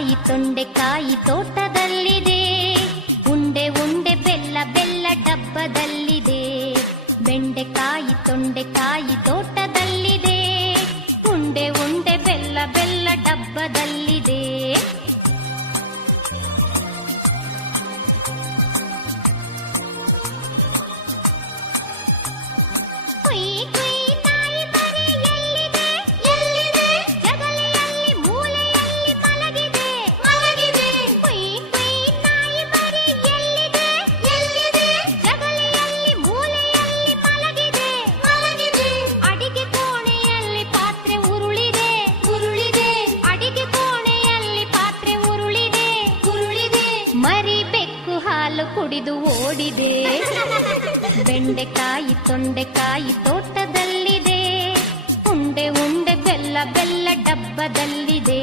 ಬೆಂಡೆಕಾಯಿ ತೊಂಡೆಕಾಯಿ ತೋಟದಲ್ಲಿದೆ, ಉಂಡೆ ಉಂಡೆ ಬೆಲ್ಲ ಬೆಲ್ಲ ಡಬ್ಬದಲ್ಲಿದೆ. ಬೆಂಡೆಕಾಯಿ ತೊಂಡೆಕಾಯಿ ತೋಟದಲ್ಲಿದೆ, ಉಂಡೆ ಉಂಡೆ ಬೆಲ್ಲ ಬೆಲ್ಲ ಡಬ್ಬದಲ್ಲಿದೆ. ಕುಯ್ ಕುಯ್ ನಾಯಿ ಮರಿ ಎಲ್ಲಿದೆ ಎಲ್ಲಿದೆ, ಜಗಲಿಯಲ್ಲಿ ಮೂಲೆಯಲ್ಲಿ ಮಲಗಿದೆ ಮಲಗಿದೆ. ಕುಯ್ ಕುಯ್ ನಾಯಿ ಮರಿ ಎಲ್ಲಿದೆ ಎಲ್ಲಿದೆ, ಜಗಲಿಯಲ್ಲಿ ಮೂಲೆಯಲ್ಲಿ ಮಲಗಿದೆ ಮಲಗಿದೆ. ಅಡಿಗೆ ಕೋಣೆಯಲ್ಲಿ ಪಾತ್ರೆ ಉರುಳಿದೆ ಉರುಳಿದೆ, ಅಡಿಗೆ ಕೋಣೆಯಲ್ಲಿ ಪಾತ್ರೆ ಉರುಳಿದೆ ಉರುಳಿದೆ. ಮರಿ ಬೆಕ್ಕು ಹಾಲು ಕುಡಿದು ಓಡಿದೆ. ಬೆಂಡೆಕಾಯಿ ತೊಂಡೆಕಾಯಿ ತೋಟದಲ್ಲಿದೆ, ಉಂಡೆ ಉಂಡೆ ಬೆಲ್ಲ ಬೆಲ್ಲ ಡಬ್ಬದಲ್ಲಿದೆ.